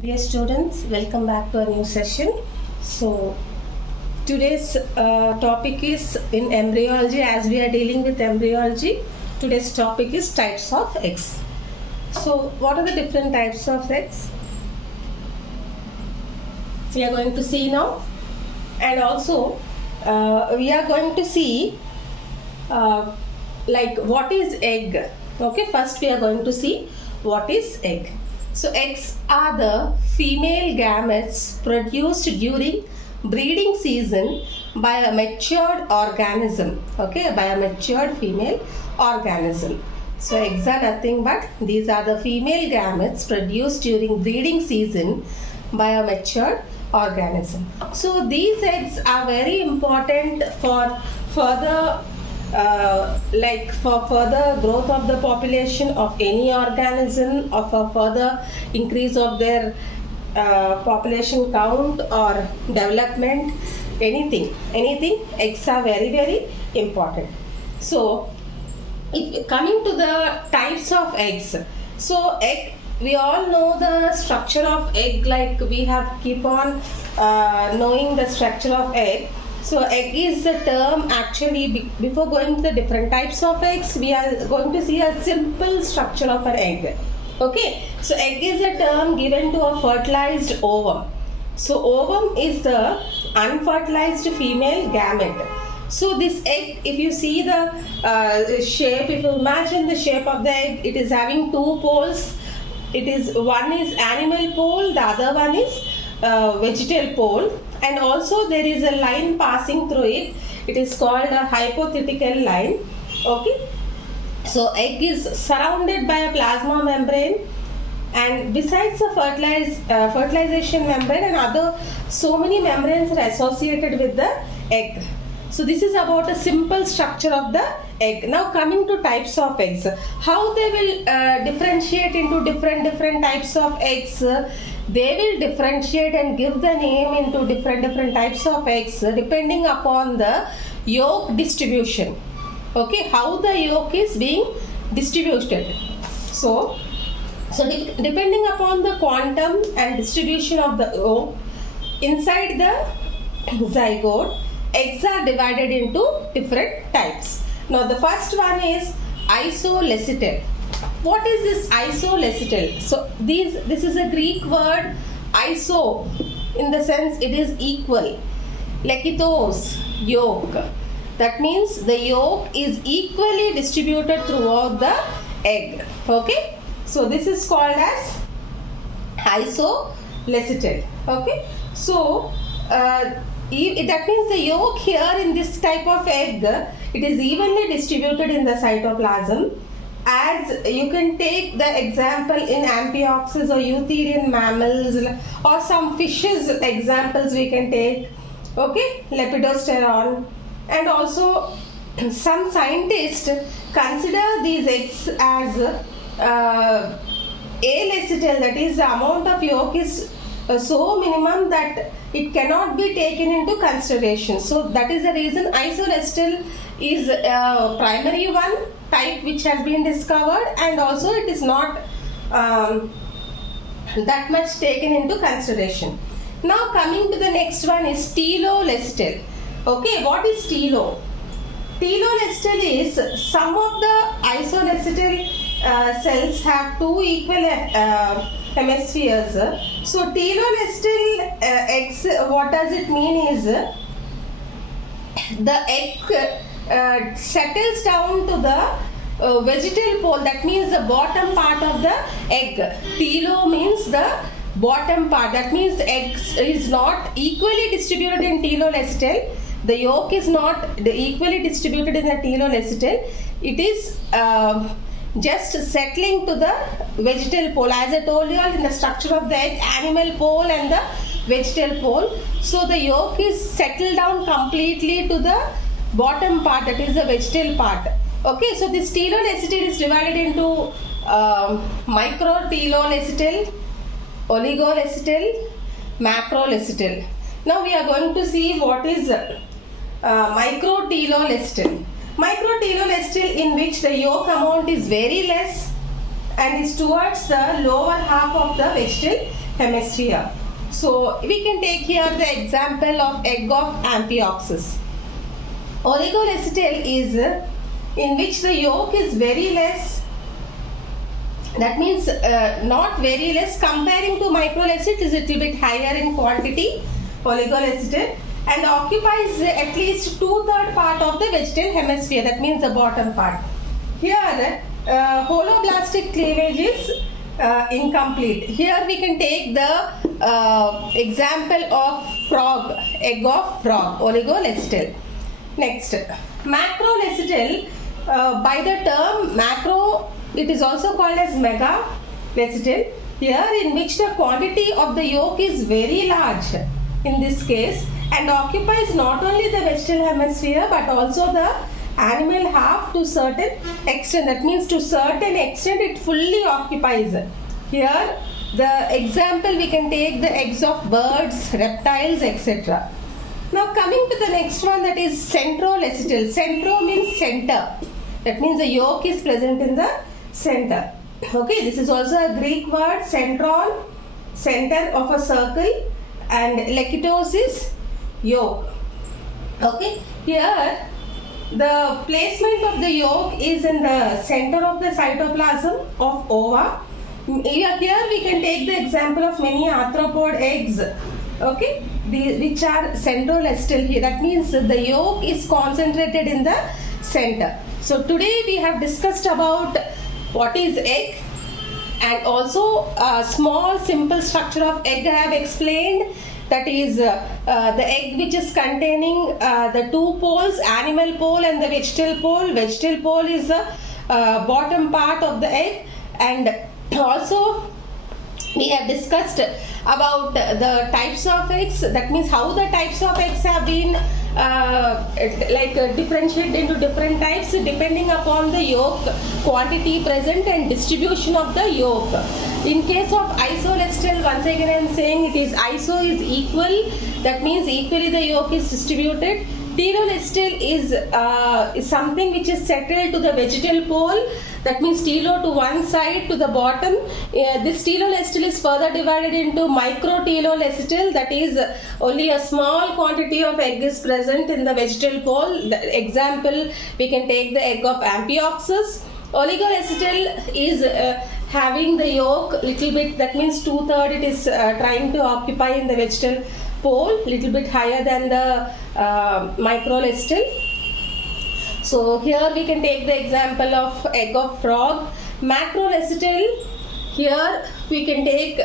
Dear students, welcome back to a new session. So today's topic is in embryology. As we are dealing with embryology, today's topic is types of eggs. So what are the different types of eggs? We are going to see now, and also we are going to see like what is egg. Okay, first we are going to see what is egg. So eggs are the female gametes produced during breeding season by a matured organism. Okay, by a matured female organism. So eggs are nothing but these are the female gametes produced during breeding season by a matured organism. So these eggs are very important for further for further growth of the population of any organism, or for further increase of their population count or development, anything, eggs are very important. So coming to the types of eggs, so egg, we all know the structure of egg, like we have keep on knowing the structure of egg. So egg is the term, actually before going to the different types of eggs, we are going to see a simple structure of an egg. Okay, so egg is a term given to a fertilized ovum. So ovum is the unfertilized female gamete. So this egg, if you see the shape, if you imagine the shape of the egg, it is having two poles. It is, one is animal pole, the other one is vegetal pole, and also there is a line passing through it. It is called a hypothetical line. Okay, so egg is surrounded by a plasma membrane, and besides the fertilization membrane and other so many membranes are associated with the egg. So this is about a simple structure of the egg. Now coming to types of eggs, how they will differentiate into different types of eggs. They will differentiate and give the name into different types of eggs depending upon the yolk distribution. Okay, how the yolk is being distributed. So depending upon the quantum and distribution of the yolk inside the zygote, eggs are divided into different types. Now the first one is Isolecitive. What is this Isolecitive? So this is a Greek word, iso, in the sense it is equal. Lekithos, yolk. That means the yolk is equally distributed throughout the egg. Okay, so this is called as Isolecitive. Okay, so that means the yolk here in this type of egg, it is evenly distributed in the cytoplasm. As you can take the example in Amphioxus or Eutherian mammals, or some fishes examples we can take. Okay, Lepidosteron, and also some scientists consider these eggs as alecital, that is the amount of yolk is so minimum that it cannot be taken into consideration. So that is the reason Isolecitive is a primary one type which has been discovered, and also it is not that much taken into consideration. Now coming to the next one is Telolecitile. Okay, what is telo? Telolecitile is some of the Isolecitive cells have two equal hemispheres. So Telolecitile eggs, what does it mean is the egg settles down to the vegetal pole, that means the bottom part of the egg. Telo means the bottom part, that means the egg is not equally distributed in Telolecitile. The yolk is not equally distributed in the Telolecitile. It is just settling to the vegetal pole. As I told you all, in the structure of the egg, animal pole and the vegetal pole. So the yolk is settled down completely to the bottom part, that is the vegetal part. Okay, so this Telolecitile is divided into microtelolecitile, oligolecitile, macrolecitile. Now we are going to see what is microtelolecitile. Microtelolecitile, in which the yolk amount is very less and is towards the lower half of the vegetal hemisphere. So we can take here the example of egg of Amphioxus. Oligolecital is in which the yolk is very less, that means not very less, comparing to microlecit is a little bit higher in quantity, oligolecital, and occupies at least 2/3 part of the vegetal hemisphere, that means the bottom part. Here holoblastic cleavage is incomplete. Here we can take the example of frog, egg of frog, oligolecital. Next, macrolecital, by the term macro, it is also called as megalecital, here in which the quantity of the yolk is very large in this case, and occupies not only the vegetal hemisphere but also the animal half to certain extent, that means to certain extent it fully occupies. Here the example we can take the eggs of birds, reptiles, etc. Now coming to the next one, that is centrolecital. Centro means center, that means the yolk is present in the center. Okay, this is also a Greek word, centron, center of a circle, and lekitos is yolk. Okay, here the placement of the yolk is in the center of the cytoplasm of ova. Here we can take the example of many arthropod eggs, okay, which are centrolecital here. That means the yolk is concentrated in the center. So today we have discussed about what is egg, and also a small simple structure of egg I have explained. That is the egg which is containing the two poles, animal pole and the vegetal pole. Vegetal pole is the bottom part of the egg, and also we have discussed about the types of eggs, that means how the types of eggs have been differentiated into different types depending upon the yolk quantity present and distribution of the yolk. In case of isolecital, once again I am saying it is iso is equal, that means equally the yolk is distributed. Telolecital is something which is settled to the vegetal pole, that means telo to one side to the bottom. This telolecital is further divided into microtelolecital, that is only a small quantity of egg is present in the vegetal pole. The example we can take the egg of Amphioxus. Oligolecital is having the yolk little bit, that means 2/3 it is trying to occupy in the vegetal pole, little bit higher than the microlecital. So here we can take the example of egg of frog. Macrolecital, here we can take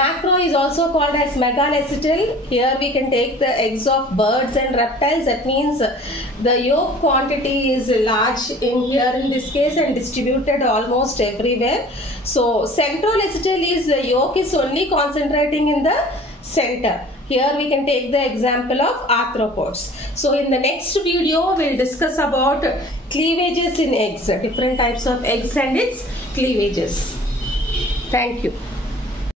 macro is also called as megalecital. Here we can take the eggs of birds and reptiles, that means the yolk quantity is large in here in this case and distributed almost everywhere. So centrolecital is the yolk is only concentrating in the center. Here we can take the example of arthropods. So in the next video we will discuss about cleavages in eggs, different types of eggs and its cleavages. Thank you.